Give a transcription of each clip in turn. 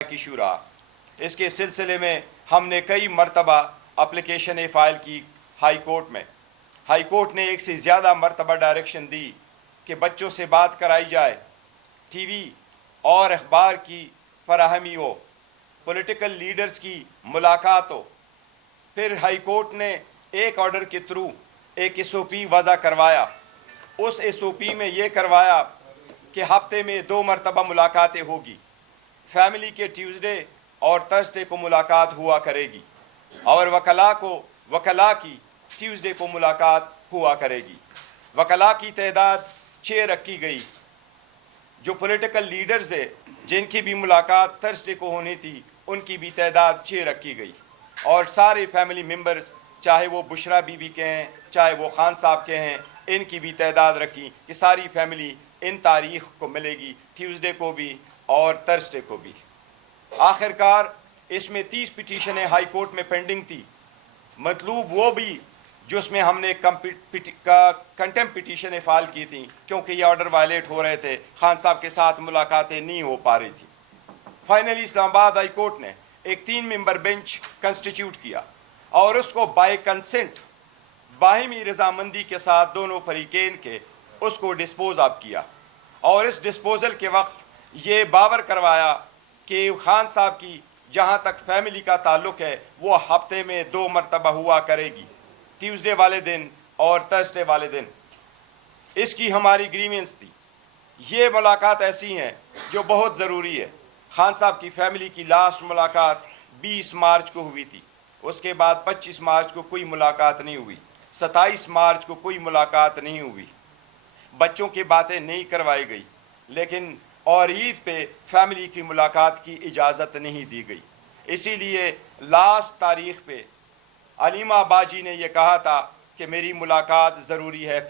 کی شورا، اس کے سلسلے میں ہم نے کئی مرتبہ اپلیکیشنیں فائل کی ہائی کورٹ میں. ہائی کورٹ نے ایک سے زیادہ مرتبہ ڈائریکشن دی کہ بچوں سے بات کرائی جائے، ٹی وی اور اخبار کی فراہمی ہو، پولیٹیکل لیڈرز کی ملاقات ہو. پھر ہائی کورٹ نے ایک آرڈر کے تھرو ایک ایس او پی وضع کروایا. اس ایس او پی میں یہ کروایا کہ ہفتے میں 2 مرتبہ ملاقاتیں ہوگی. فیملی کے ٹیوزڈے اور تھرسڈے کو ملاقات ہوا کرے گی، اور وکلاء کی ٹیوزڈے کو ملاقات ہوا کرے گی. وکلاء کی تعداد 6 رکھی گئی. جو پولیٹیکل لیڈرز ہیں جن کی بھی ملاقات تھرسڈے کو ہونی تھی ان کی بھی تعداد 6 رکھی گئی. اور سارے فیملی ممبرز، چاہے وہ بشرا بی بی کے ہیں چاہے وہ خان صاحب کے ہیں، ان کی بھی تعداد رکھی کہ ساری فیملی ان تاریخ کو ملے گی، ٹیوزڈے کو بھی اور تھرسڈے کو بھی. آخر کار اس میں 30 پٹیشنیں ہائی کورٹ میں پینڈنگ تھی. مطلوب وہ بھی جس میں ہم نے کنٹمپٹ پٹیشنیں فائل کی تھیں کیونکہ یہ آرڈر وائلیٹ ہو رہے تھے، خان صاحب کے ساتھ ملاقاتیں نہیں ہو پا رہی تھیں. فائنلی اسلام آباد ہائی کورٹ نے ایک 3 ممبر بینچ کنسٹیٹیوٹ کیا اور اس کو بائی کنسنٹ، باہمی رضامندی کے ساتھ دونوں فریقین کے اس کو ڈسپوز آف کیا. اور اس ڈسپوزل کے وقت یہ باور کروایا کہ خان صاحب کی جہاں تک فیملی کا تعلق ہے وہ ہفتے میں 2 مرتبہ ہوا کرے گی، ٹیوزڈے والے دن اور تھرسڈے والے دن. اس کی ہماری گریوینس تھی. یہ ملاقات ایسی ہیں جو بہت ضروری ہے. خان صاحب کی فیملی کی لاسٹ ملاقات 20 مارچ کو ہوئی تھی. اس کے بعد 25 مارچ کو کوئی ملاقات نہیں ہوئی، 27 مارچ کو کوئی ملاقات نہیں ہوئی. بچوں کی باتیں نہیں کروائی گئی، لیکن اور عید پہ فیملی کی ملاقات کی اجازت نہیں دی گئی. اسی لیے لاسٹ تاریخ پہ علیمہ باجی نے یہ کہا تھا کہ میری ملاقات ضروری ہے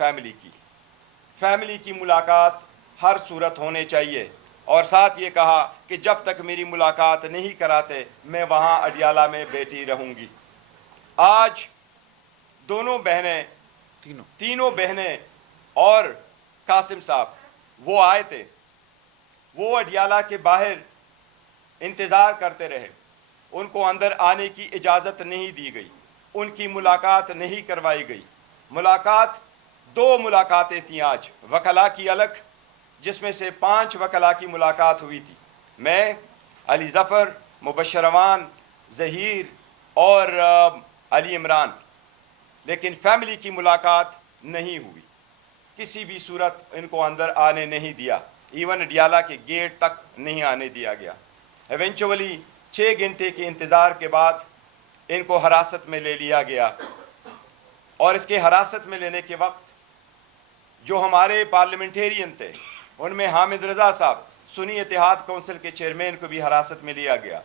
فیملی کی ملاقات ہر صورت ہونے چاہیے. اور ساتھ یہ کہا کہ جب تک میری ملاقات نہیں کراتے میں وہاں اڈیالہ میں بیٹھی رہوں گی. آج دونوں بہنیں، تینوں بہنیں اور قاسم صاحب وہ آئے تھے. وہ اڈیالہ کے باہر انتظار کرتے رہے، ان کو اندر آنے کی اجازت نہیں دی گئی، ان کی ملاقات نہیں کروائی گئی. 2 ملاقاتیں تھیں آج، وکلاء کی الگ، جس میں سے 5 وکلاء کی ملاقات ہوئی تھی. میں، علی ظفر، مبشر امان، ظہیر اور علی عمران. لیکن فیملی کی ملاقات نہیں ہوئی. کسی بھی صورت ان کو اندر آنے نہیں دیا، ایون اڈیالہ کے گیٹ تک نہیں آنے دیا گیا. ایونچولی 6 گھنٹے کے انتظار کے بعد ان کو حراست میں لے لیا گیا. اور اس کے حراست میں لینے کے وقت جو ہمارے پارلیمنٹیرین تھے ان میں حامد رضا صاحب، سنی اتحاد کونسل کے چیئرمین، کو بھی حراست میں لیا گیا.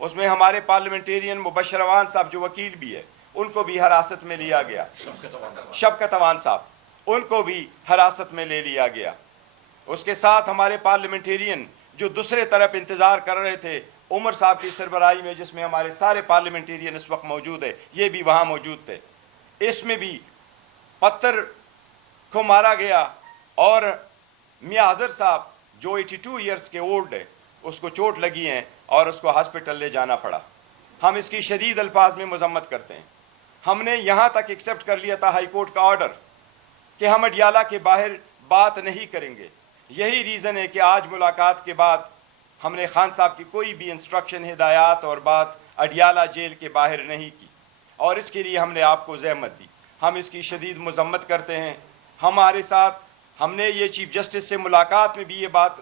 اس میں ہمارے پارلیمنٹیرین مبشر امان صاحب جو وکیل بھی ہے ان کو بھی حراست میں لیا گیا. شفقت امان صاحب، ان کو بھی حراست میں لے لیا گیا. اس کے ساتھ ہمارے پارلیمنٹیرین جو دوسرے طرف انتظار کر رہے تھے عمر صاحب کی سربراہی میں، جس میں ہمارے سارے پارلیمنٹیرین اس وقت موجود ہے، یہ بھی وہاں موجود تھے. اس میں بھی پتھر کو مارا گیا اور میاں اظہر صاحب جو 82 ایئرس کے اولڈ ہے اس کو چوٹ لگی ہیں اور اس کو ہاسپٹل لے جانا پڑا. ہم اس کی شدید الفاظ میں مذمت کرتے ہیں. ہم نے یہاں تک ایکسیپٹ کر لیا تھا ہائی کورٹ کا آرڈر کہ ہم اڈیالہ کے باہر بات نہیں کریں گے. یہی ریزن ہے کہ آج ملاقات کے بعد ہم نے خان صاحب کی کوئی بھی انسٹرکشن، ہدایات اور بات اڈیالہ جیل کے باہر نہیں کی، اور اس کے لیے ہم نے آپ کو زحمت دی. ہم اس کی شدید مذمت کرتے ہیں. ہمارے ساتھ ہم نے یہ چیف جسٹس سے ملاقات میں بھی یہ بات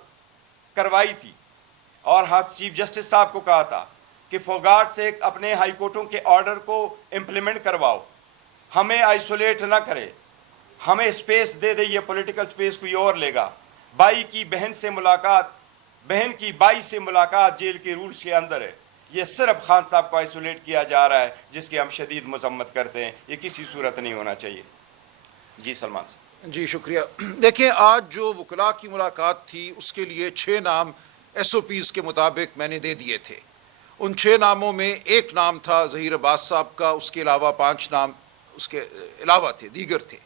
کروائی تھی اور چیف جسٹس صاحب کو کہا تھا کہ فار گاڈ سے اپنے ہائی کورٹوں کے آرڈر کو امپلیمنٹ کرواؤ، ہمیں آئسولیٹ نہ کرے، ہمیں اسپیس دے دے. یہ پولیٹیکل اسپیس کوئی اور لے گا. بھائی کی بہن سے ملاقات، بہن کی بھائی سے ملاقات جیل کے رولز کے اندر ہے. یہ صرف خان صاحب کو آئسولیٹ کیا جا رہا ہے جس کی ہم شدید مذمت کرتے ہیں. یہ کسی صورت نہیں ہونا چاہیے. جی سلمان صاحب. جی شکریہ. دیکھیں آج جو وکلاء کی ملاقات تھی اس کے لیے 6 نام ایس او پیز کے مطابق میں نے دے دیے تھے. ان 6 ناموں میں ایک نام تھا ظہیر عباس صاحب کا، اس کے علاوہ 5 نام اس کے علاوہ تھے، دیگر تھے.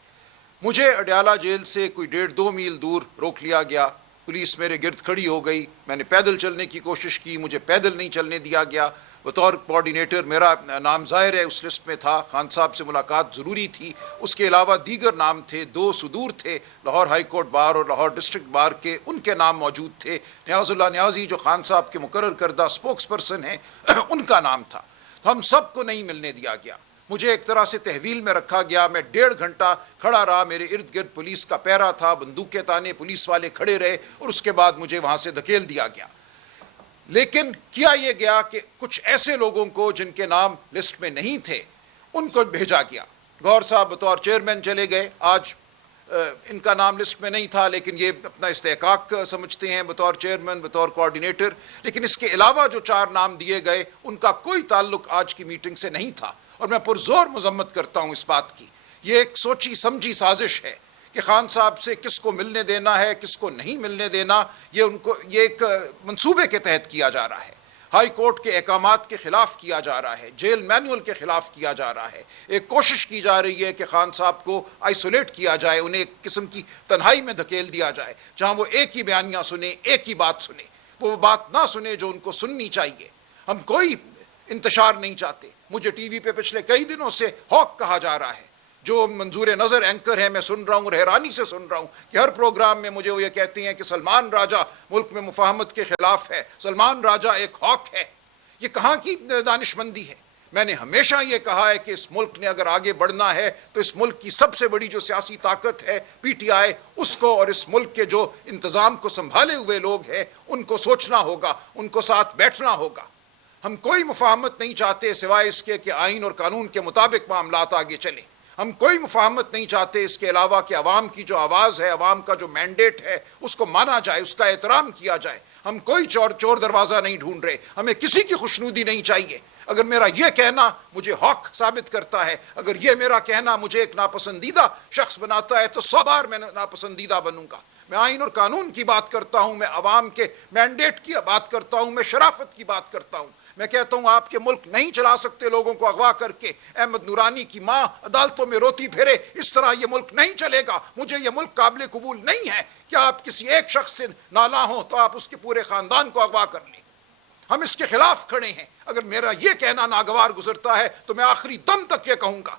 مجھے اڈیالہ جیل سے کوئی 1.5-2 میل دور روک لیا گیا. پولیس میرے گرد کھڑی ہو گئی، میں نے پیدل چلنے کی کوشش کی، مجھے پیدل نہیں چلنے دیا گیا، بطور کوارڈینیٹر میرا نام ظاہر ہے اس لسٹ میں تھا، خان صاحب سے ملاقات ضروری تھی، اس کے علاوہ دیگر نام تھے، 2 صدور تھے لاہور ہائی کورٹ بار اور لاہور ڈسٹرکٹ بار کے، ان کے نام موجود تھے، نیاز اللہ نیازی جو خان صاحب کے مقرر کردہ سپوکس پرسن ہیں ان کا نام تھا، تو ہم سب کو نہیں ملنے دیا گیا، مجھے ایک طرح سے تحویل میں رکھا گیا، میں 1.5 گھنٹہ کھڑا رہا، میرے ارد گرد پولیس کا پیرا تھا، بندوقیں تانے پولیس والے کھڑے رہے اور اس کے بعد مجھے وہاں سے دھکیل دیا گیا۔ لیکن کیا یہ گیا کہ کچھ ایسے لوگوں کو جن کے نام لسٹ میں نہیں تھے ان کو بھیجا گیا۔ گور صاحب بطور چیئرمین چلے گئے، آج ان کا نام لسٹ میں نہیں تھا لیکن یہ اپنا استحقاق سمجھتے ہیں بطور چیئرمین، بطور کوارڈینیٹر، لیکن اس کے علاوہ جو 4 نام دیے گئے ان کا کوئی تعلق آج کی میٹنگ سے نہیں تھا، اور میں پرزور مذمت کرتا ہوں اس بات کی۔ یہ ایک سوچی سمجھی سازش ہے کہ خان صاحب سے کس کو ملنے دینا ہے کس کو نہیں ملنے دینا، یہ ایک منصوبے کے تحت کیا جا رہا ہے، ہائی کورٹ کے احکامات کے خلاف کیا جا رہا ہے، جیل مینول کے خلاف کیا جا رہا ہے، ایک کوشش کی جا رہی ہے کہ خان صاحب کو آئسولیٹ کیا جائے، انہیں ایک قسم کی تنہائی میں دھکیل دیا جائے جہاں وہ ایک ہی بیانیہ سنیں، ایک ہی بات سنیں، وہ بات نہ سنیں جو ان کو سننی چاہیے۔ ہم کوئی انتشار نہیں چاہتے، مجھے ٹی وی پہ پچھلے کئی دنوں سے ہاک کہا جا رہا ہے، جو منظور نظر اینکر ہے میں سن رہا ہوں اور حیرانی سے سن رہا ہوں کہ ہر پروگرام میں مجھے وہ یہ کہتے ہیں کہ سلمان راجہ ملک میں مفاہمت کے خلاف ہے، سلمان راجہ ایک ہاک ہے۔ یہ کہاں کی دانشمندی ہے؟ میں نے ہمیشہ یہ کہا ہے کہ اس ملک نے اگر آگے بڑھنا ہے تو اس ملک کی سب سے بڑی جو سیاسی طاقت ہے پی ٹی آئی، اس کو اور اس ملک کے جو انتظام کو سنبھالے ہوئے لوگ ہیں ان کو سوچنا ہوگا، ان کو ساتھ بیٹھنا ہوگا۔ ہم کوئی مفاہمت نہیں چاہتے سوائے اس کے کہ آئین اور قانون کے مطابق معاملات آگے چلیں، ہم کوئی مفاہمت نہیں چاہتے اس کے علاوہ کہ عوام کی جو آواز ہے، عوام کا جو مینڈیٹ ہے اس کو مانا جائے، اس کا احترام کیا جائے، ہم کوئی چور دروازہ نہیں ڈھونڈ رہے، ہمیں کسی کی خوشنودی نہیں چاہیے۔ اگر میرا یہ کہنا مجھے ہاک ثابت کرتا ہے، اگر یہ میرا کہنا مجھے ایک ناپسندیدہ شخص بناتا ہے تو 100 بار میں ناپسندیدہ بنوں گا۔ میں آئین اور قانون کی بات کرتا ہوں، میں عوام کے مینڈیٹ کی بات کرتا ہوں، میں شرافت کی بات کرتا ہوں، میں کہتا ہوں آپ کے ملک نہیں چلا سکتے لوگوں کو اغوا کر کے، احمد نورانی کی ماں عدالتوں میں روتی پھرے، اس طرح یہ ملک نہیں چلے گا۔ مجھے یہ ملک قابل قبول نہیں ہے کہ آپ کسی ایک شخص سے نالاں ہوں تو آپ اس کے پورے خاندان کو اغوا کر لیں، ہم اس کے خلاف کھڑے ہیں۔ اگر میرا یہ کہنا ناگوار گزرتا ہے تو میں آخری دم تک یہ کہوں گا،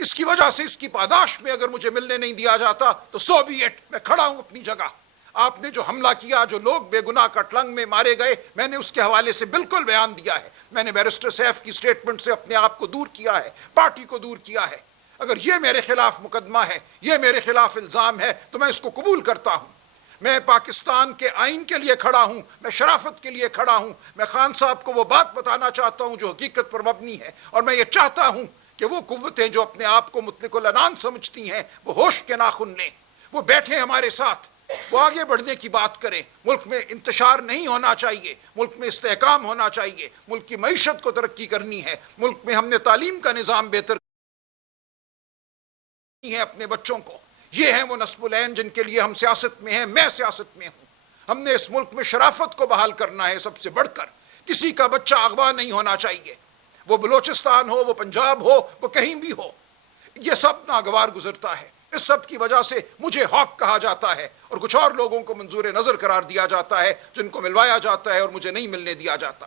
اس کی وجہ سے اس کی پاداش میں اگر مجھے ملنے نہیں دیا جاتا تو سو بی اٹ، میں کھڑا ہوں اپنی جگہ۔ آپ نے جو حملہ کیا، جو لوگ بے گناہ کٹلنگ میں مارے گئے، میں نے اس کے حوالے سے بالکل بیان دیا ہے، میں نے بیرسٹر سیف کی سٹیٹمنٹ سے اپنے آپ کو دور کیا ہے، پارٹی کو دور کیا ہے۔ اگر یہ میرے خلاف مقدمہ ہے، یہ میرے خلاف الزام ہے تو میں اس کو قبول کرتا ہوں۔ میں پاکستان کے آئین کے لیے کھڑا ہوں، میں شرافت کے لیے کھڑا ہوں، میں خان صاحب کو وہ بات بتانا چاہتا ہوں جو حقیقت پر مبنی ہے، اور میں یہ چاہتا ہوں کہ وہ قوتیں جو اپنے آپ کو مطلق العنان سمجھتی ہیں وہ ہوش کے ناخن لیں، وہ بیٹھیں ہمارے ساتھ، وہ آگے بڑھنے کی بات کریں۔ ملک میں انتشار نہیں ہونا چاہیے، ملک میں استحکام ہونا چاہیے، ملک کی معیشت کو ترقی کرنی ہے، ملک میں ہم نے تعلیم کا نظام بہتر ہے اپنے بچوں کو۔ یہ ہیں وہ نصب العین جن کے لیے ہم سیاست میں ہیں، میں سیاست میں ہوں۔ ہم نے اس ملک میں شرافت کو بحال کرنا ہے، سب سے بڑھ کر کسی کا بچہ اغوا نہیں ہونا چاہیے، وہ بلوچستان ہو، وہ پنجاب ہو، وہ کہیں بھی ہو۔ یہ سب ناگوار گزرتا ہے، اس سب کی وجہ سے مجھے ہاک کہا جاتا ہے اور کچھ اور لوگوں کو منظور نظر قرار دیا جاتا ہے جن کو ملوایا جاتا ہے اور مجھے نہیں ملنے دیا جاتا۔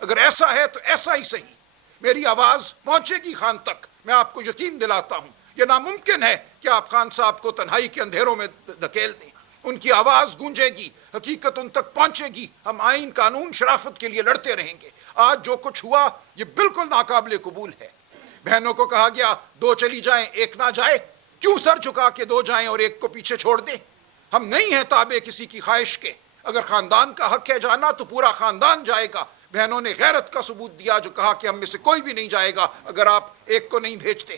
اگر ایسا ہے تو ایسا ہی صحیح، میری آواز پہنچے گی خان تک، میں آپ کو یقین دلاتا ہوں۔ یہ ناممکن ہے کہ آپ خان صاحب کو تنہائی کے اندھیروں میں دھکیل دیں، ان کی آواز گونجے گی، حقیقت ان تک پہنچے گی، ہم آئین قانون شرافت کے لیے لڑتے رہیں گے۔ آج جو کچھ ہوا یہ بالکل ناقابل قبول ہے۔ بہنوں کو کہا گیا 2 چلی جائیں 1 نہ جائے، کیوں سر جھکا کے 2 جائیں اور 1 کو پیچھے چھوڑ دیں؟ ہم نہیں ہیں تابع کسی کی خواہش کے، اگر خاندان کا حق ہے جانا تو پورا خاندان جائے گا۔ بہنوں نے غیرت کا ثبوت دیا جو کہا کہ ہم میں سے کوئی بھی نہیں جائے گا اگر آپ 1 کو نہیں بھیجتے۔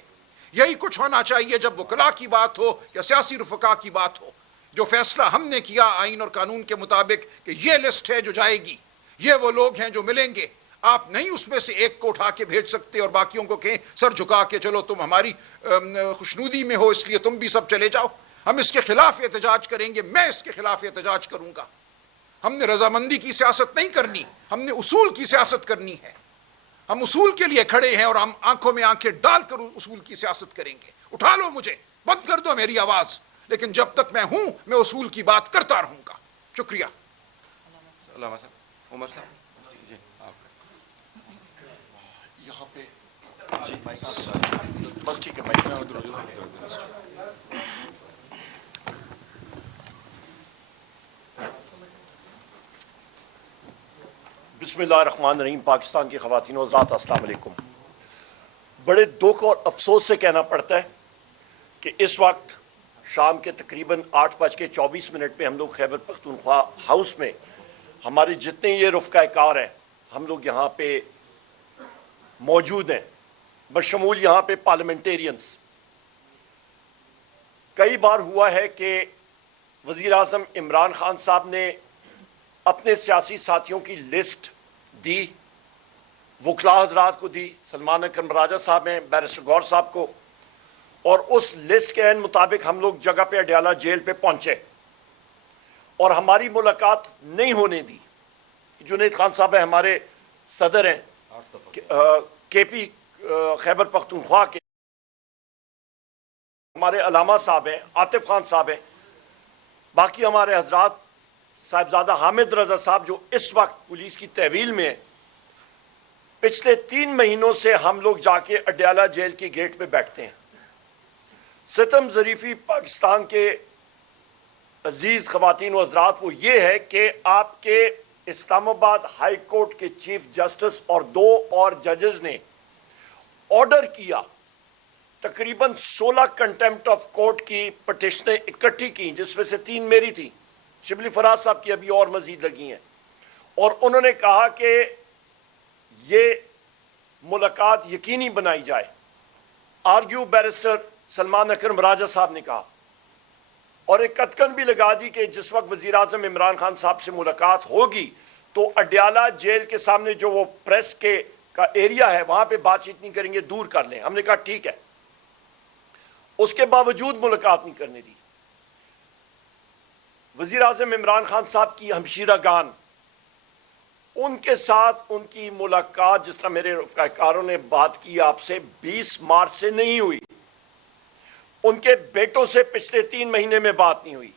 یہی کچھ ہونا چاہیے جب وکلاء کی بات ہو یا سیاسی رفقا کی بات ہو۔ جو فیصلہ ہم نے کیا آئین اور قانون کے مطابق کہ یہ لسٹ ہے جو جائے گی، یہ وہ لوگ ہیں جو ملیں گے، آپ نہیں اس میں سے 1 کو اٹھا کے بھیج سکتے اور باقیوں کو کہیں سر جھکا کے چلو تم ہماری خوشنودی میں ہو اس لیے تم بھی سب چلے جاؤ۔ ہم اس کے خلاف احتجاج کریں گے، میں اس کے خلاف احتجاج کروں گا۔ ہم نے رضامندی کی سیاست نہیں کرنی، ہم نے اصول کی سیاست کرنی ہے۔ ہم اصول کے لیے کھڑے ہیں اور ہم آنکھوں میں آنکھیں ڈال کر اصول کی سیاست کریں گے۔ اٹھا لو مجھے، بند کر دو میری آواز، لیکن جب تک میں ہوں میں اصول کی بات کرتا رہوں گا۔ شکریہ. علامہ صاحب، عمر صاحب جی آپ یہاں پہ بس ٹھیک ہے. بسم اللہ الرحمن الرحیم. پاکستان کی خواتین و حضرات السلام علیکم. بڑے دکھ اور افسوس سے کہنا پڑتا ہے کہ اس وقت شام کے تقریباً 8:24 پہ ہم لوگ خیبر پختونخوا ہاؤس میں ہمارے جتنے یہ رفقائے کار ہیں ہم لوگ یہاں پہ موجود ہیں، بشمول یہاں پہ پارلیمنٹیرینز. کئی بار ہوا ہے کہ وزیر اعظم عمران خان صاحب نے اپنے سیاسی ساتھیوں کی لسٹ دی، وکلاء حضرات کو دی، سلمان اکرم راجہ صاحب ہیں، بیرسٹر غور صاحب کو، اور اس لسٹ کے عین مطابق ہم لوگ جگہ پہ اڈیالہ جیل پہ پہنچے اور ہماری ملاقات نہیں ہونے دی. جنید خان صاحب ہیں، ہمارے صدر ہیں کے پی خیبر پختونخوا کے، ہمارے علامہ صاحب ہیں، عاطف خان صاحب ہیں، باقی ہمارے حضرات، صاحبزادہ حامد رضا صاحب جو اس وقت پولیس کی تحویل میں ہیں. پچھلے 3 مہینوں سے ہم لوگ جا کے اڈیالہ جیل کے گیٹ پہ بیٹھتے ہیں. ستم ظریفی پاکستان کے عزیز خواتین و حضرات وہ یہ ہے کہ آپ کے اسلام آباد ہائی کورٹ کے چیف جسٹس اور 2 اور ججز نے آرڈر کیا، تقریباً 16 کنٹمپٹ آف کورٹ کی پٹیشنیں اکٹھی کی، جس میں سے 3 میری تھی، شبلی فراز صاحب کی ابھی اور مزید لگی ہیں، اور انہوں نے کہا کہ یہ ملاقات یقینی بنائی جائے. آرگیو بیرسٹر سلمان اکرم راجہ صاحب نے کہا، اور ایک کتکن بھی لگا دی کہ جس وقت وزیر اعظم عمران خان صاحب سے ملاقات ہوگی تو اڈیالہ جیل کے سامنے جو وہ پریس کا ایریا ہے وہاں پہ بات چیت نہیں کریں گے، دور کر لیں. ہم نے کہا ٹھیک ہے. اس کے باوجود ملاقات نہیں کرنے دی. وزیر اعظم عمران خان صاحب کی ہمشیرہ گان، ان کے ساتھ ان کی ملاقات، جس طرح میرے رفقائے کاروں نے بات کی آپ سے، 20 مارچ سے نہیں ہوئی. ان کے بیٹوں سے پچھلے 3 مہینے میں بات نہیں ہوئی.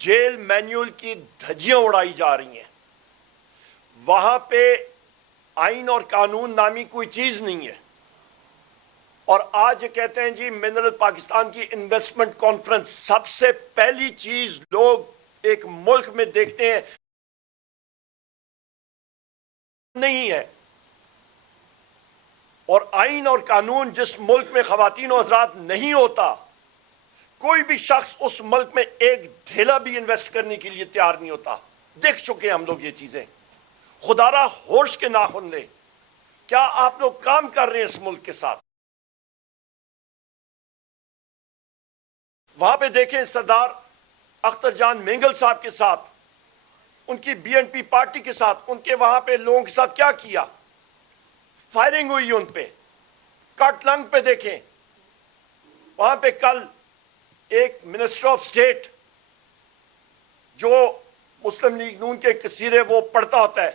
جیل مینیول کی دھجیاں اڑائی جا رہی ہیں. وہاں پہ آئین اور قانون نامی کوئی چیز نہیں ہے. اور آج یہ کہتے ہیں جی منرل پاکستان کی انویسٹمنٹ کانفرنس. سب سے پہلی چیز لوگ ایک ملک میں دیکھتے ہیں نہیں ہے، اور آئین اور قانون جس ملک میں خواتین و حضرات نہیں ہوتا، کوئی بھی شخص اس ملک میں ایک ڈھیلا بھی انویسٹ کرنے کے لیے تیار نہیں ہوتا. دیکھ چکے ہم لوگ یہ چیزیں. خدا را ہوش کے ناخن لے. کیا آپ لوگ کام کر رہے ہیں اس ملک کے ساتھ؟ وہاں پہ دیکھیں سردار اختر جان مینگل صاحب کے ساتھ، ان کی بی این پی پارٹی کے ساتھ، ان کے وہاں پہ لوگوں کے ساتھ کیا کیا، فائرنگ ہوئی ان پہ. کٹ لنگ پہ دیکھیں، وہاں پہ کل ایک منسٹر آف اسٹیٹ جو مسلم لیگ نون کے کثیرے وہ پڑھتا ہوتا ہے،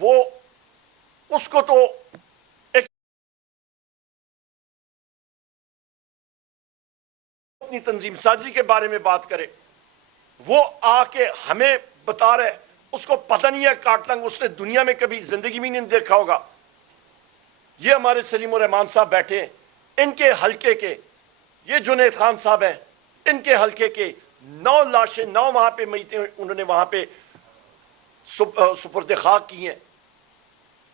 وہ اس کو تو اپنی تنظیم سازی کے بارے میں بات کرے، وہ آ کے ہمیں بتا رہے، اس کو پتہ نہیں ہے کاٹلنگ اس نے دنیا میں کبھی زندگی میں نہیں دیکھا ہوگا. یہ ہمارے سلیم الرحمان صاحب بیٹھے ہیں، ان کے حلقے کے، یہ جنید خان صاحب ہیں، ان کے حلقے کے 9 لاشیں، 9 وہاں پہ میتیں انہوں نے وہاں پہ سپرد خاک کی ہیں.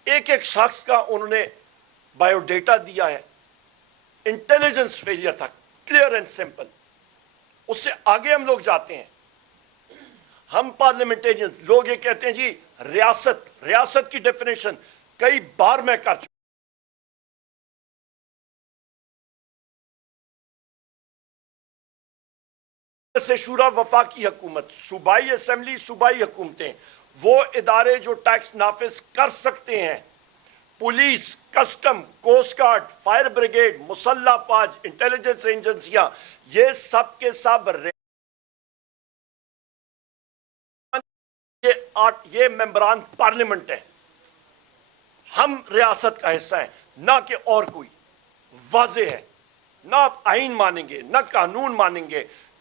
ایک ایک شخص کا انہوں نے بایو ڈیٹا دیا ہے. انٹیلیجنس فیلئر تھا، کلیئر اینڈ سمپل. اس سے آگے ہم لوگ جاتے ہیں. ہم پارلیمنٹیرینز لوگ یہ کہتے ہیں جی ریاست کی ڈیفینیشن کئی بار میں کر چکا. سے شورا وفاقی حکومت، صوبائی اسمبلی، صوبائی حکومتیں، وہ ادارے جو ٹیکس نافذ کر سکتے ہیں، police, custom, coast guard, fire brigade, مسلح فوج، انٹیلیجنس ایجنسیاں، یہ سب کے سب یہ ممبران پارلیمنٹ ہیں. ہم ریاست کا حصہ ہیں، نہ کہ اور کوئی. واضح ہے، نہ آپ آئین مانیں گے، نہ قانون مانیں گے.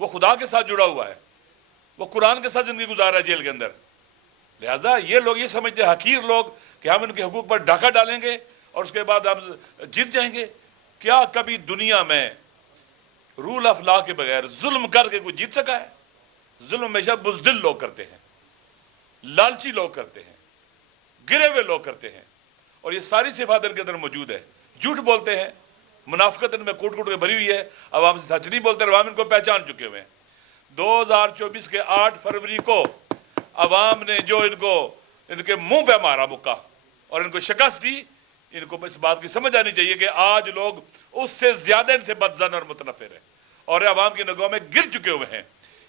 وہ خدا کے ساتھ جڑا ہوا ہے, وہ قرآن کے ساتھ زندگی گزار رہا ہے جیل کے اندر. لہذا یہ لوگ یہ سمجھتے ہیں حقیر لوگ کہ ہم ان کے حقوق پر ڈاکہ ڈالیں گے اور اس کے بعد ہم جیت جائیں گے. کیا کبھی دنیا میں رول آف لا کے بغیر ظلم کر کے کوئی جیت سکا ہے؟ ظلم ہمیشہ بزدل لوگ کرتے ہیں, لالچی لوگ کرتے ہیں, گرے ہوئے لوگ کرتے ہیں, اور یہ ساری صفات ان کے اندر موجود ہے. جھوٹ بولتے ہیں, منافقت ان میں کوٹ کوٹ کے بھری ہوئی ہے, عوام سے سچ نہیں بولتے, عوام ان کو پہچان چکے ہوئے ہیں. 2024 کے 8 فروری کو عوام نے جو ان کے منہ پہ مارا مکہ اور ان کو شکست دی, ان کو اس بات کی سمجھ آنی چاہیے کہ آج لوگ اس سے زیادہ ان سے بدظن اور متنفر ہیں اور عوام کی نگاہوں میں گر چکے ہوئے ہیں.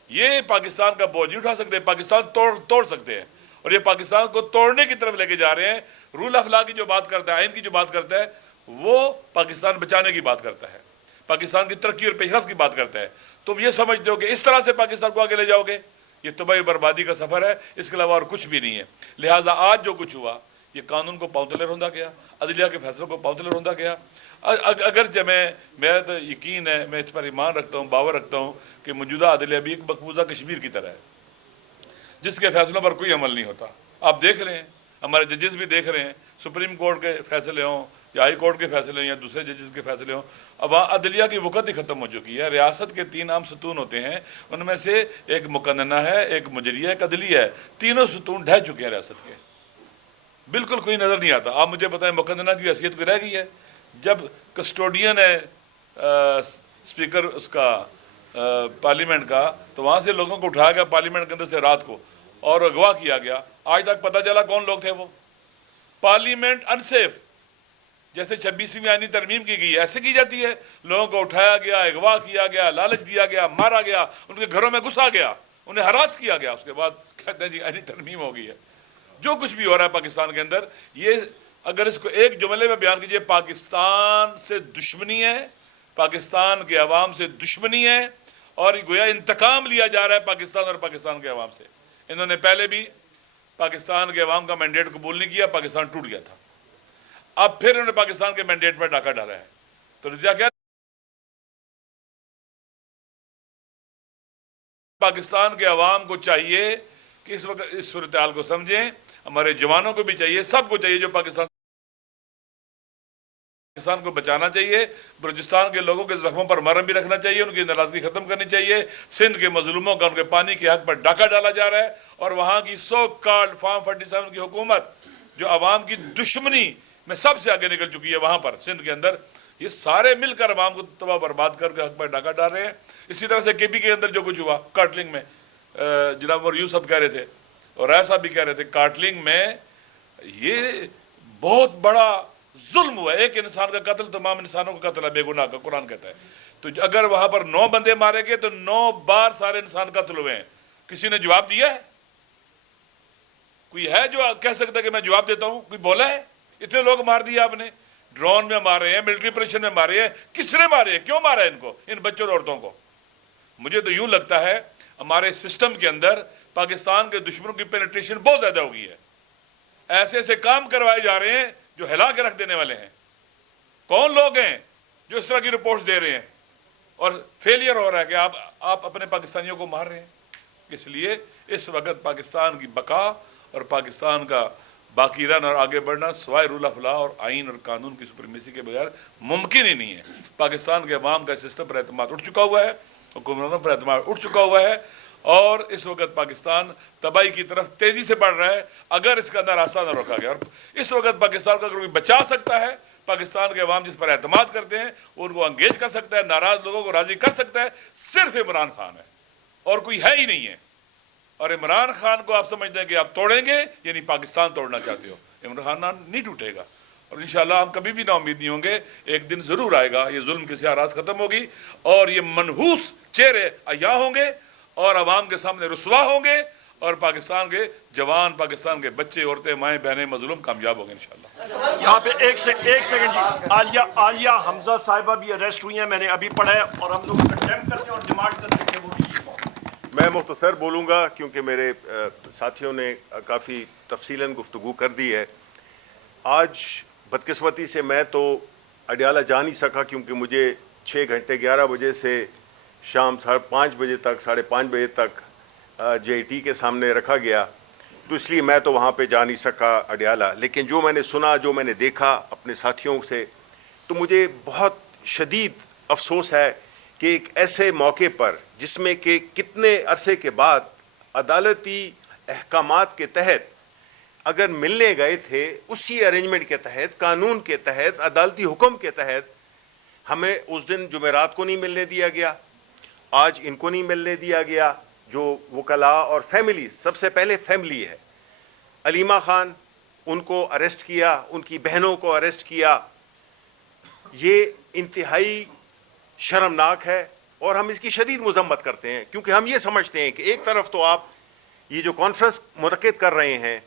یہ پاکستان کا بوجھ نہیں اٹھا سکتے, پاکستان توڑ سکتے ہیں, اور یہ پاکستان کو توڑنے کی طرف لے کے جا رہے ہیں. رول آف لا کی جو بات کرتا ہے, آئین کی جو بات کرتا ہے, وہ پاکستان بچانے کی بات کرتا ہے, پاکستان کی ترقی اور پیش رفت کی بات کرتا ہے. تم یہ سمجھتے ہو کہ اس طرح سے پاکستان کو آگے لے جاؤ گے؟ یہ تباہی بربادی کا سفر ہے, اس کے علاوہ اور کچھ بھی نہیں ہے. لہٰذا آج جو کچھ ہوا یہ قانون کو پاؤں تلے روندا گیا, عدلیہ کے فیصلوں کو پاؤں تلے روندا گیا. اگرچہ میرا تو یقین ہے, میں اس پر ایمان رکھتا ہوں, باور رکھتا ہوں کہ موجودہ عدلیہ بھی ایک مقبوضہ کشمیر کی طرح ہے جس کے فیصلوں پر کوئی عمل نہیں ہوتا. آپ دیکھ رہے ہیں, ہمارے ججز بھی دیکھ رہے ہیں, سپریم کورٹ کے فیصلے ہوں یا ہائی کورٹ کے فیصلے ہوں یا دوسرے ججز کے فیصلے ہوں, اب عدلیہ کی وقت ہی ختم ہو چکی ہے. ریاست کے 3 عام ستون ہوتے ہیں, ان میں سے ایک مقننہ ہے, ایک مجریہ, ایک عدلیہ ہے. تینوں ستون ڈھہ چکے ہیں ریاست کے, بالکل کوئی نظر نہیں آتا. آپ مجھے بتائیں مقننہ کی حیثیت کوئی رہ گئی ہے؟ جب کسٹوڈین ہے اسپیکر اس کا پارلیمنٹ کا, تو وہاں سے لوگوں کو اٹھایا گیا پارلیمنٹ کے اندر سے رات کو اور اغوا کیا گیا. آج تک پتہ چلا کون لوگ تھے وہ. پارلیمنٹ انسیف, جیسے 26ویں آئینی ترمیم کی گئی ایسے کی جاتی ہے. لوگوں کو اٹھایا گیا, اغوا کیا گیا, لالچ دیا گیا, مارا گیا, ان کے گھروں میں گھسا گیا, انہیں ہراس کیا گیا. اس کے بعد کہتے ہیں جی آئینی ترمیم ہو گئی ہے. جو کچھ بھی ہو رہا ہے پاکستان کے اندر, یہ اگر اس کو ایک جملے میں بیان کیجئے, پاکستان سے دشمنی ہے, پاکستان کے عوام سے دشمنی ہے, اور گویا انتقام لیا جا رہا ہے پاکستان اور پاکستان کے عوام سے. انہوں نے پہلے بھی پاکستان کے عوام کا مینڈیٹ قبول نہیں کیا, پاکستان ٹوٹ گیا تھا. اب پھر انہوں نے پاکستان کے مینڈیٹ پر ڈاکہ ڈالا ہے. تو نتیجہ کیا؟ پاکستان کے عوام کو چاہیے کہ اس وقت اس صورتحال کو سمجھیں, ہمارے جوانوں کو بھی چاہیے, سب کو چاہیے جو پاکستان کو بچانا چاہیے. بلوچستان کے لوگوں کے زخموں پر مرہم بھی رکھنا چاہیے, ان کی ناراضگی ختم کرنی چاہیے. سندھ کے مظلوموں کا ان کے پانی کے حق پر ڈاکہ ڈالا جا رہا ہے, اور وہاں کی سو کالڈ فارم 47 کی حکومت جو عوام کی دشمنی میں سب سے آگے نکل چکی ہے وہاں پر سندھ کے اندر, یہ سارے مل کر عوام کو تباہ برباد کر کے حق پر ڈاکہ ڈال رہے ہیں. اسی طرح سے کے پی کے اندر جو کچھ ہوا کارٹلنگ میں, جناب اور یوسف کہہ رہے تھے اور رائے صاحب بھی کہہ رہے تھے, کارٹلنگ میں یہ بہت بڑا ظلم ہوا ہے. ایک انسان کا قتل تمام انسانوں کا قتل ہے بے گناہ کا, قرآن کہتا ہے. تو اگر وہاں پر 9 بندے مارے گئے تو 9 بار سارے انسان قتل ہوئے ہیں. کسی نے جواب دیا ہے؟ کوئی ہے جو کہہ سکتا ہے کہ میں جواب دیتا ہوں؟ کوئی بولا ہے؟ اتنے لوگ مار دیے آپ نے, ڈرون میں مارے ہیں, ملٹری آپریشن میں مارے ہیں. کس نے مارے ہیں؟ کیوں مارا ہے ان کو, ان بچوں اور عورتوں کو؟ مجھے تو یوں لگتا ہے ہمارے سسٹم کے اندر پاکستان کے دشمنوں کی پینیٹریشن بہت زیادہ ہو گئی ہے. ایسے ایسے کام کروائے جا رہے ہیں جو ہلا کے رکھ دینے والے ہیں. کون لوگ ہیں جو اس طرح کی رپورٹس دے رہے ہیں اور فیلئر ہو رہا ہے کہ آپ اپنے پاکستانیوں کو مار رہے ہیں؟ اس لیے اس وقت پاکستان کی بقا اور پاکستان کا باقی رہنا اور آگے بڑھنا سوائے رول آف لا اور آئین اور قانون کی سپریمیسی کے بغیر ممکن ہی نہیں ہے. پاکستان کے عوام کا سسٹم پر اعتماد اٹھ چکا ہوا ہے, حکمرانوں پر اعتماد اٹھ چکا ہوا ہے, اور اس وقت پاکستان تباہی کی طرف تیزی سے بڑھ رہا ہے اگر اس کا اندر راستہ نہ روکا گیا. اور اس وقت پاکستان کا کوئی بچا سکتا ہے, پاکستان کے عوام جس پر اعتماد کرتے ہیں ان کو انگیج کر سکتا ہے, ناراض لوگوں کو راضی کر سکتا ہے, صرف عمران خان ہے اور کوئی ہے ہی نہیں ہے. اور عمران خان کو آپ سمجھتے ہیں کہ آپ توڑیں گے, یعنی پاکستان توڑنا چاہتے ہو. عمران خان نہیں ٹوٹے گا, اور انشاءاللہ ہم کبھی بھی نا امید نہیں ہوں گے. ایک دن ضرور آئے گا, یہ ظلم کی سیاحت ختم ہوگی اور یہ منحوس چہرے عیاں ہوں گے اور عوام کے سامنے رسوا ہوں گے, اور پاکستان کے جوان, پاکستان کے بچے, عورتیں, مائیں, بہنیں, مظلوم کامیاب ہوں گے انشاءاللہ. یہاں پہ ایک سیکنڈ جی, عالیہ حمزہ صاحبہ بھی اریسٹ ہوئی ہیں, میں نے ابھی پڑھا ہے, اور ہم لوگ کنڈیم کرتے ہیں اور ڈیمانڈ کرتے ہیں کہ وہ بھی. میں مختصر بولوں گا کیونکہ میرے ساتھیوں نے کافی تفصیلاً گفتگو کر دی ہے. آج بدقسمتی سے میں تو اڈیالہ جا نہیں سکا کیونکہ مجھے 6 گھنٹے 11 بجے سے شام 5:30 بجے تک 5:30 بجے تک JIT کے سامنے رکھا گیا، تو اس لیے میں تو وہاں پہ جا نہیں سکا اڈیالہ، لیکن جو میں نے سنا، جو میں نے دیکھا اپنے ساتھیوں سے، تو مجھے بہت شدید افسوس ہے کہ ایک ایسے موقع پر جس میں کہ کتنے عرصے کے بعد عدالتی احکامات کے تحت اگر ملنے گئے تھے، اسی ارینجمنٹ کے تحت، قانون کے تحت، عدالتی حکم کے تحت، ہمیں اس دن جمعرات کو نہیں ملنے دیا گیا، آج ان کو نہیں ملنے دیا گیا، جو وکلاء اور فیملی، سب سے پہلے فیملی ہے، علیمہ خان، ان کو اریسٹ کیا، ان کی بہنوں کو اریسٹ کیا، یہ انتہائی شرمناک ہے اور ہم اس کی شدید مذمت کرتے ہیں، کیونکہ ہم یہ سمجھتے ہیں کہ ایک طرف تو آپ یہ جو کانفرنس منعقد کر رہے ہیں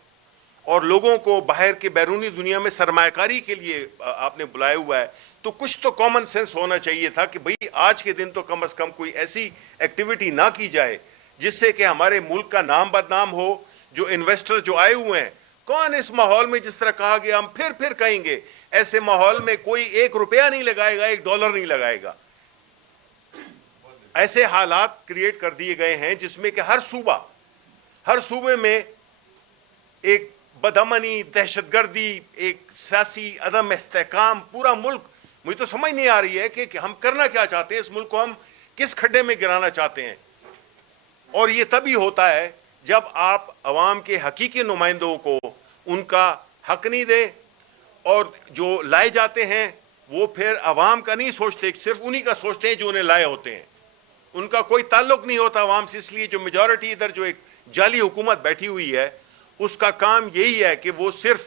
اور لوگوں کو باہر کے بیرونی دنیا میں سرمایہ کاری کے لیے آپ نے بلایا ہوا ہے، تو کچھ تو کامن سینس ہونا چاہیے تھا کہ بھئی آج کے دن تو کم از کم کوئی ایسی ایکٹیویٹی نہ کی جائے جس سے کہ ہمارے ملک کا نام بدنام ہو. جو انویسٹر جو آئے ہوئے ہیں، کون اس ماحول میں، جس طرح کہا گیا، ہم پھر کہیں گے، ایسے ماحول میں کوئی $1 نہیں لگائے گا، $1 نہیں لگائے گا. ایسے حالات کریٹ کر دیے گئے ہیں جس میں کہ ہر صوبے میں ایک بدامنی، دہشت گردی، ایک سیاسی عدم استحکام، پورا ملک. مجھے تو سمجھ نہیں آ رہی ہے کہ ہم کرنا کیا چاہتے ہیں، اس ملک کو ہم کس کھڈے میں گرانا چاہتے ہیں. اور یہ تبھی ہوتا ہے جب آپ عوام کے حقیقی نمائندوں کو ان کا حق نہیں دیں، اور جو لائے جاتے ہیں وہ پھر عوام کا نہیں سوچتے، صرف انہی کا سوچتے ہیں جو انہیں لائے ہوتے ہیں. ان کا کوئی تعلق نہیں ہوتا عوام سے. اس لیے جو میجورٹی ادھر جو ایک جعلی حکومت بیٹھی ہوئی ہے، اس کا کام یہی ہے کہ وہ صرف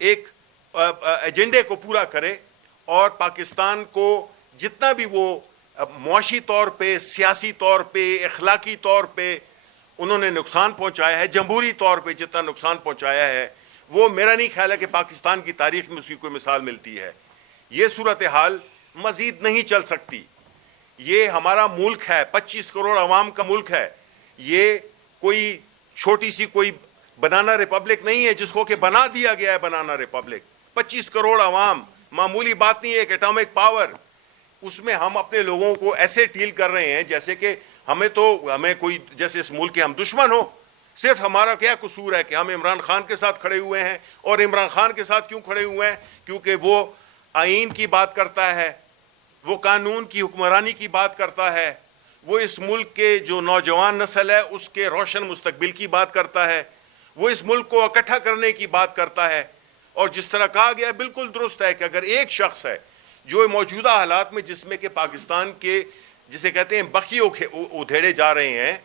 ایک ایجنڈے کو پورا کرے، اور پاکستان کو جتنا بھی وہ معاشی طور پہ، سیاسی طور پہ، اخلاقی طور پہ انہوں نے نقصان پہنچایا ہے، جمہوری طور پہ جتنا نقصان پہنچایا ہے، وہ میرا نہیں خیال ہے کہ پاکستان کی تاریخ میں اس کی کوئی مثال ملتی ہے. یہ صورتحال مزید نہیں چل سکتی. یہ ہمارا ملک ہے، 25 کروڑ عوام کا ملک ہے. یہ کوئی چھوٹی سی کوئی بنانا ریپبلک نہیں ہے جس کو کہ بنا دیا گیا ہے بنانا ریپبلک. 25 کروڑ عوام معمولی بات نہیں ہے. ایک ایٹامک پاور، اس میں ہم اپنے لوگوں کو ایسے ڈیل کر رہے ہیں جیسے کہ ہمیں کوئی، جیسے اس ملک کے ہم دشمن ہو. صرف ہمارا کیا قصور ہے کہ ہم عمران خان کے ساتھ کھڑے ہوئے ہیں. اور عمران خان کے ساتھ کیوں کھڑے ہوئے ہیں؟ کیونکہ وہ آئین کی بات کرتا ہے، وہ قانون کی حکمرانی کی بات کرتا ہے، وہ اس ملک کے جو نوجوان نسل ہے اس کے روشن مستقبل کی بات کرتا ہے، وہ اس ملک کو اکٹھا کرنے کی بات کرتا ہے. اور جس طرح کہا گیا بالکل درست ہے کہ اگر ایک شخص ہے جو موجودہ حالات میں، جس میں کہ پاکستان کے جسے کہتے ہیں بخی ادھیڑے جا رہے ہیں،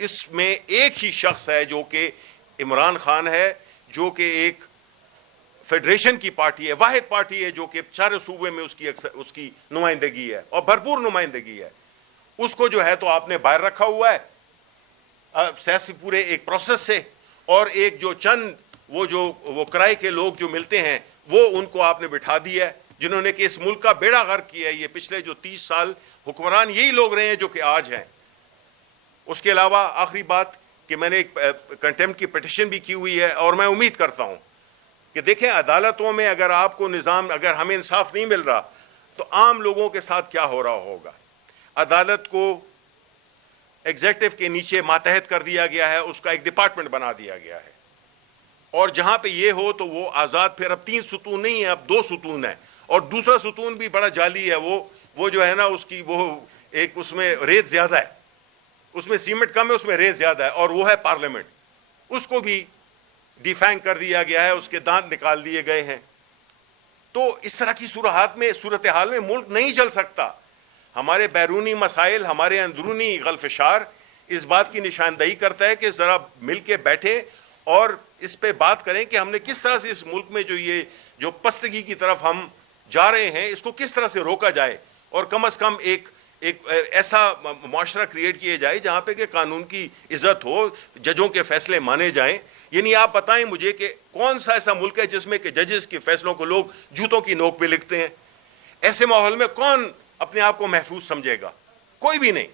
اس میں ایک ہی شخص ہے جو کہ عمران خان ہے، جو کہ ایک فیڈریشن کی پارٹی ہے، واحد پارٹی ہے جو کہ سارے صوبے میں اس کی نمائندگی ہے اور بھرپور نمائندگی ہے. اس کو جو ہے تو آپ نے باہر رکھا ہوا ہے سیاسی پورے ایک پروسیس سے. اور ایک جو چند وہ کرائے کے لوگ جو ملتے ہیں، وہ ان کو آپ نے بٹھا دیا ہے، جنہوں نے کہ اس ملک کا بیڑا غرق کیا ہے. یہ پچھلے جو 30 سال حکمران یہی لوگ رہے ہیں جو کہ آج ہیں. اس کے علاوہ آخری بات کہ میں نے ایک کنٹیمپٹ کی پٹیشن بھی کی ہوئی ہے، اور میں امید کرتا ہوں کہ دیکھیں عدالتوں میں اگر آپ کو نظام، اگر ہمیں انصاف نہیں مل رہا تو عام لوگوں کے ساتھ کیا ہو رہا ہوگا. عدالت کو ایگزیکٹو کے نیچے ماتحت کر دیا گیا ہے، اس کا ایک ڈپارٹمنٹ بنا دیا گیا ہے. اور جہاں پہ یہ ہو تو وہ آزاد، پھر اب 3 ستون نہیں ہے، اب 2 ستون ہیں. اور دوسرا ستون بھی بڑا جعلی ہے، وہ جو ہے نا اس کی وہ ایک اس میں ریت زیادہ ہے، اس میں سیمنٹ کم ہے، اس میں ریت زیادہ ہے، اور وہ ہے پارلیمنٹ. اس کو بھی ڈیفینگ کر دیا گیا ہے، اس کے دانت نکال دیے گئے ہیں. تو اس طرح کی صورتحال میں ملک نہیں چل سکتا. ہمارے بیرونی مسائل، ہمارے اندرونی غلفشار اس بات کی نشاندہی کرتا ہے کہ ذرا مل کے بیٹھیں اور اس پہ بات کریں کہ ہم نے کس طرح سے اس ملک میں یہ جو پستگی کی طرف ہم جا رہے ہیں، اس کو کس طرح سے روکا جائے، اور کم از کم ایک ایسا معاشرہ کریٹ کیا جائے جہاں پہ کہ قانون کی عزت ہو، ججوں کے فیصلے مانے جائیں. یعنی آپ بتائیں مجھے کہ کون سا ایسا ملک ہے جس میں کہ ججز کے فیصلوں کو لوگ جوتوں کی نوک پہ لکھتے ہیں؟ ایسے ماحول میں کون اپنے آپ کو محفوظ سمجھے گا؟ کوئی بھی نہیں.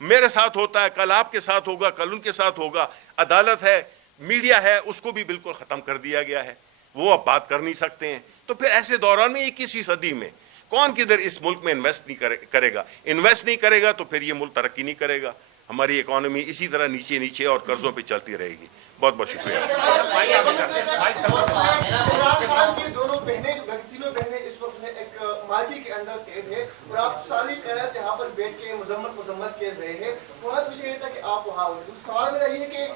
میرے ساتھ ہوتا ہے، کل آپ کے ساتھ ہوگا، کل ان کے ساتھ ہوگا. عدالت ہے، میڈیا ہے، اس کو بھی بالکل ختم کر دیا گیا ہے، وہ اب بات کر نہیں سکتے ہیں. تو پھر ایسے دوران میں 21ویں صدی میں کون کدھر اس ملک میں انویسٹ نہیں کرے گا؟ انویسٹ نہیں کرے گا تو پھر یہ ملک ترقی نہیں کرے گا. ہماری اکانومی اسی طرح نیچے نیچے اور قرضوں پہ چلتی رہے گی. بہت بہت شکریہ. دونوں بہنیں تینوں بہنیں اس وقت ایک مارکی کے اندر قید ہے اور آپ ساری قیادت یہاں پر بیٹھ کے مذمت کر رہے ہیں. بہت مجھے یہ تھا کہ آپ وہاں ہوئے. سوال میرا یہ ہے کہ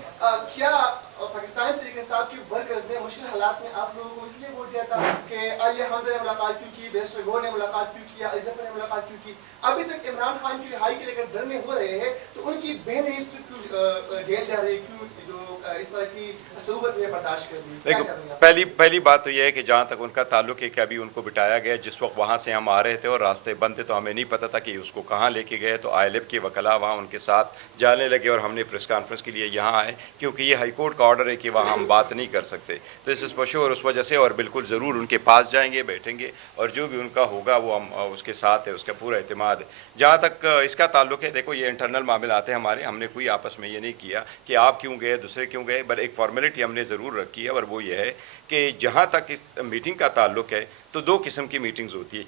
کیا پاکستان تحریک انصاف کی ورکرز نے مشکل حالات میں آپ لوگوں کو اس لیے ووٹ دیا تھا کہ عالیہ حمزہ نے ملاقات کیوں کی, بیرسٹر گور نے ملاقات کیوں کیا, علی ظفر نے ملاقات کیوں کی؟ ابھی تک عمران خان کی رہائی کے لے کر دھرنے ہو رہے ہیں تو ان کی بہنیں اس پر کیوں جیل جا رہی, کیوں جو اس طرح کی صعوبت میں برداشت کر رہی ہے؟ پہلی بات تو یہ ہے کہ جہاں تک ان کا تعلق ہے کہ ابھی ان کو بٹایا گیا. جس وقت وہاں سے ہم آ رہے تھے اور راستے بند تھے تو ہمیں نہیں پتہ تھا کہ اس کو کہاں لے کے گئے. تو آئی ایل ایف کے وکلاء وہاں ان کے ساتھ جانے لگے اور ہم نے پریس کانفرنس کے لیے یہاں آئے کیونکہ یہ ہائی کورٹ کا آرڈر ہے کہ وہاں ہم بات نہیں کر سکتے. تو اس پشو اور اس وجہ سے اور بالکل ضرور ان کے پاس جائیں گے, بیٹھیں گے اور جو بھی ان کا ہوگا وہ ہم اس کے ساتھ ہے, اس کا پورا اعتماد ہے. جہاں تک اس کا تعلق ہے, دیکھو یہ انٹرنل معاملات ہیں ہمارے, ہم نے کوئی آپس میں یہ نہیں کیا کہ آپ کیوں گئے دوسرے کیوں گئے, بس ایک فارمیلٹی ہم نے ضرور رکھی ہے اور وہ یہ ہے کہ جہاں تک اس میٹنگ کا تعلق ہے تو دو قسم کی میٹنگز ہوتی ہے.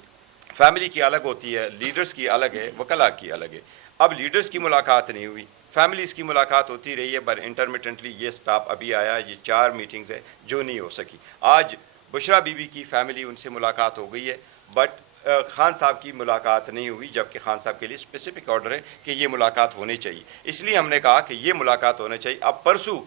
فیملی کی الگ ہوتی ہے, لیڈرز کی الگ ہے, وکلاء کی الگ ہے. اب لیڈرز کی ملاقات نہیں ہوئی, فیملیز کی ملاقات ہوتی رہی ہے, پر انٹرمیٹنٹلی یہ سٹاف ابھی آیا. یہ 4 میٹنگز ہے جو نہیں ہو سکی. آج بشرا بی بی کی فیملی ان سے ملاقات ہو گئی ہے بٹ خان صاحب کی ملاقات نہیں ہوئی, جبکہ خان صاحب کے لیے اسپیسیفک آرڈر ہے کہ یہ ملاقات ہونی چاہیے. اس لیے ہم نے کہا کہ یہ ملاقات ہونا چاہیے. اب پرسوں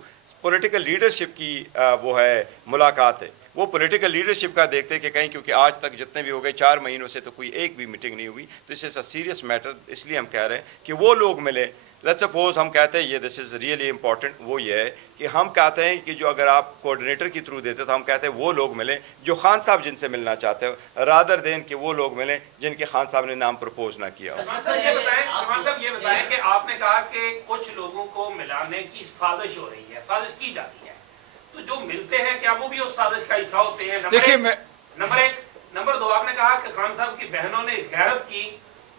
پولیٹیکل لیڈرشپ کی وہ ہے ملاقات ہے, وہ پولیٹیکل لیڈرشپ کا دیکھتے کہ کہیں, کیونکہ آج تک جتنے بھی ہو گئے 4 مہینوں سے تو کوئی ایک بھی میٹنگ نہیں ہوئی. تو اس از اے سیریس میٹر. اس لیے ہم کہہ رہے ہیں کہ وہ لوگ ملے. لیٹس سپوز ہم کہتے ہیں یہ دس از ریئلی امپورٹنٹ, وہ یہ ہے کہ ہم کہتے ہیں کہ جو اگر آپ کوآرڈینیٹر کے تھرو دیتے تو ہم کہتے ہیں وہ لوگ ملیں جو خان صاحب جن سے ملنا چاہتے ہو, رادر دین کہ وہ لوگ ملیں جن کے خان صاحب نے نام پرپوز نہ کیا ہو. سلمان صاحب یہ بتائیں کہ آپ نے کہا کہ کچھ لوگوں کو ملانے کی سازش ہو رہی ہے, سازش کی جاتی ہے, تو جو ملتے ہیں کیا وہ بھی اس سازش کا حصہ ہوتے ہیں؟ دیکھیے نمبر 1. نمبر 2, آپ نے کہا کہ خان صاحب کی بہنوں نے غیرت کی,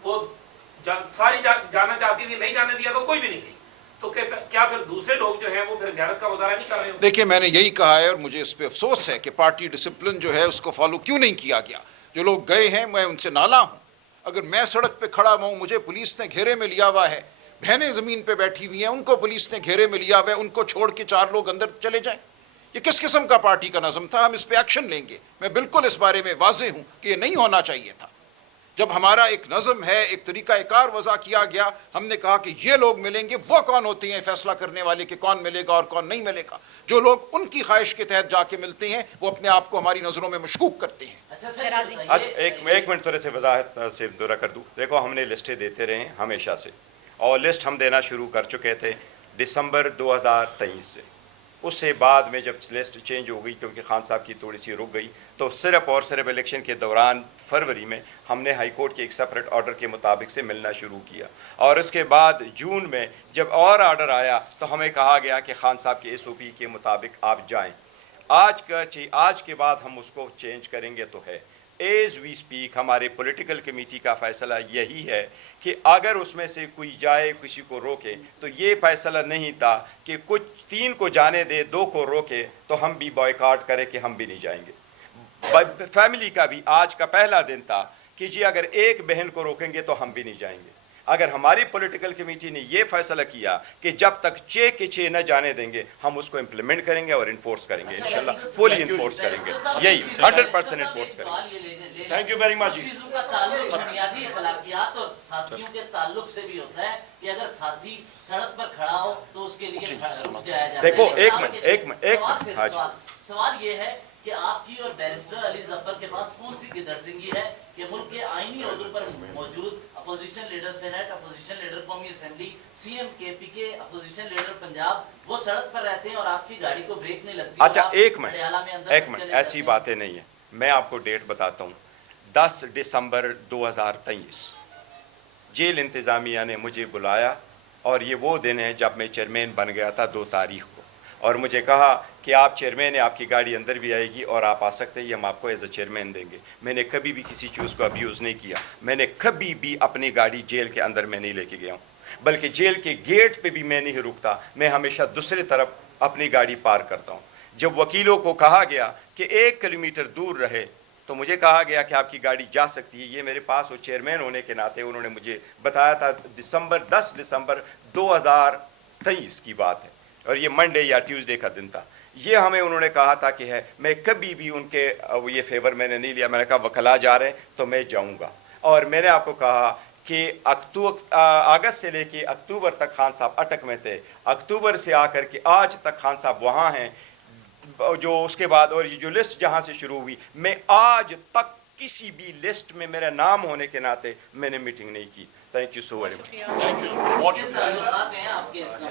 وہ ساری جانا چاہتی تھی, نہیں جانے دیا تو کوئی بھی نہیں گئی, تو کیا پھر دوسرے لوگ جو ہیں وہ پھر غیرت کا مظاہرہ نہیں کر رہے ہو؟ دیکھیے میں نے یہی کہا ہے اور مجھے اس پہ افسوس ہے کہ پارٹی ڈسپلن جو ہے اس کو فالو کیوں نہیں کیا گیا. جو لوگ گئے ہیں میں ان سے نالا ہوں. اگر میں سڑک پہ کھڑا ہوں, مجھے پولیس نے گھیرے میں لیا ہوا ہے, بہنیں زمین پہ بیٹھی ہوئی ہیں, ان کو پولیس نے گھیرے میں لیا ہوا ہے, ان کو چھوڑ کے 4 لوگ اندر چلے جائیں, یہ کس قسم کا پارٹی کا نظم تھا؟ ہم اس پہ ایکشن لیں گے. میں بالکل اس بارے میں واضح ہوں کہ یہ نہیں ہونا چاہیے تھا. جب ہمارا ایک نظم ہے, ایک طریقہ کار وضع کیا گیا, ہم نے کہا کہ یہ لوگ ملیں گے. وہ کون ہوتے ہیں فیصلہ کرنے والے کہ کون ملے گا اور کون نہیں ملے گا؟ جو لوگ ان کی خواہش کے تحت جا کے ملتے ہیں وہ اپنے آپ کو ہماری نظروں میں مشکوک کرتے ہیں. اچھا ایک منٹ تھوڑے سے وضاحت سے دورہ کر دوں. دیکھو ہم نے لسٹیں دیتے رہے ہیں ہمیشہ سے, اور لسٹ ہم دینا شروع کر چکے تھے دسمبر 2023 سے. اس سے بعد میں جب لسٹ چینج ہو گئی کیونکہ خان صاحب کی تھوڑی سی رک گئی, تو صرف اور صرف الیکشن کے دوران فروری میں ہم نے ہائی کورٹ کے ایک سپریٹ آرڈر کے مطابق سے ملنا شروع کیا. اور اس کے بعد جون میں جب اور آرڈر آیا تو ہمیں کہا گیا کہ خان صاحب کے SOP کے مطابق آپ جائیں. آج کے بعد ہم اس کو چینج کریں گے تو ہے. ایز وی اسپیک ہمارے پولیٹیکل کمیٹی کا فیصلہ یہی ہے کہ اگر اس میں سے کوئی جائے کسی کو روکے, تو یہ فیصلہ نہیں تھا کہ کچھ 3 کو جانے دے 2 کو روکے تو ہم بھی بائیکاٹ کرے کہ ہم بھی نہیں جائیں گے. فیملی کا بھی آج کا پہلا دن تھا کہ جی اگر ایک بہن کو روکیں گے تو ہم بھی نہیں جائیں گے. اگر ہماری پولیٹیکل کمیٹی نے یہ فیصلہ کیا کہ جب تک 6 کے 6 نہ جانے دیں گے, ہم اس کو امپلیمنٹ کریں گے اور انفورس کریں گے, انشاءاللہ فلی انفورس کریں گے, یہی 100% انفورس کریں گے. Thank you very much. چیزوں کا تعلق بنیادی اخلاقیات اور ساتھیوں کے تعلق سے بھی ہوتا ہے کہ اگر ساتھی سڑک پر کھڑا ہو تو اس کے لیے رک جایا جاتا ہے. دیکھو ایک منٹ سوال یہ ہے کہ آپ کی اور بیرسٹر علی ظفر کے پاس کون سی گدرسنگی ہے کہ ملک کے آئینی عہدوں پر موجود opposition leader senate, opposition leader قومی اسمبلی, CM KP کے اپوزیشن لیڈر پنجاب, وہ سڑک پر رہتے ہیں اور آپ کی گاڑی کو بریک نہیں لگتی. اچھا ایک منٹ ایسی باتیں نہیں ہیں. میں آپ کو ڈیٹ بتاتا ہوں. 10 دسمبر 2023 جیل انتظامیہ نے مجھے بلایا, اور یہ وہ دن ہے جب میں چیئرمین بن گیا تھا 2 تاریخ کو, اور مجھے کہا کہ آپ چیئرمین ہیں, آپ کی گاڑی اندر بھی آئے گی اور آپ آ سکتے ہیں, یہ ہم آپ کو ایز اے چیئرمین دیں گے. میں نے کبھی بھی کسی چیز کو ابیوز نہیں کیا. میں نے کبھی بھی اپنی گاڑی جیل کے اندر میں نہیں لے کے گیا ہوں, بلکہ جیل کے گیٹ پہ بھی میں نہیں رکتا. میں ہمیشہ دوسری طرف اپنی گاڑی پار کرتا ہوں. جب وکیلوں کو کہا گیا کہ 1 کلومیٹر دور رہے تو مجھے کہا گیا کہ آپ کی گاڑی جا سکتی ہے. یہ میرے پاس وہ چیئرمین ہونے کے ناطے انہوں نے مجھے بتایا تھا. 10 دسمبر 2023 کی بات ہے اور یہ منڈے یا ٹیوزڈے کا دن تھا. یہ ہمیں انہوں نے کہا تھا کہ ہے میں کبھی بھی ان کے یہ فیور میں نے نہیں لیا. میں نے کہا وکلا جا رہے ہیں تو میں جاؤں گا. اور میں نے آپ کو کہا کہ اگست سے لے کے اکتوبر تک خان صاحب اٹک میں تھے. اکتوبر سے آ کر کے آج تک خان صاحب وہاں ہیں. جو اس کے بعد اور یہ جو لسٹ جہاں سے شروع ہوئی, میں آج تک کسی بھی لسٹ میں میرا نام ہونے کے ناطے میں نے میٹنگ نہیں کی. Thank you so very much. تعلقات ہیں آپ کے اس کا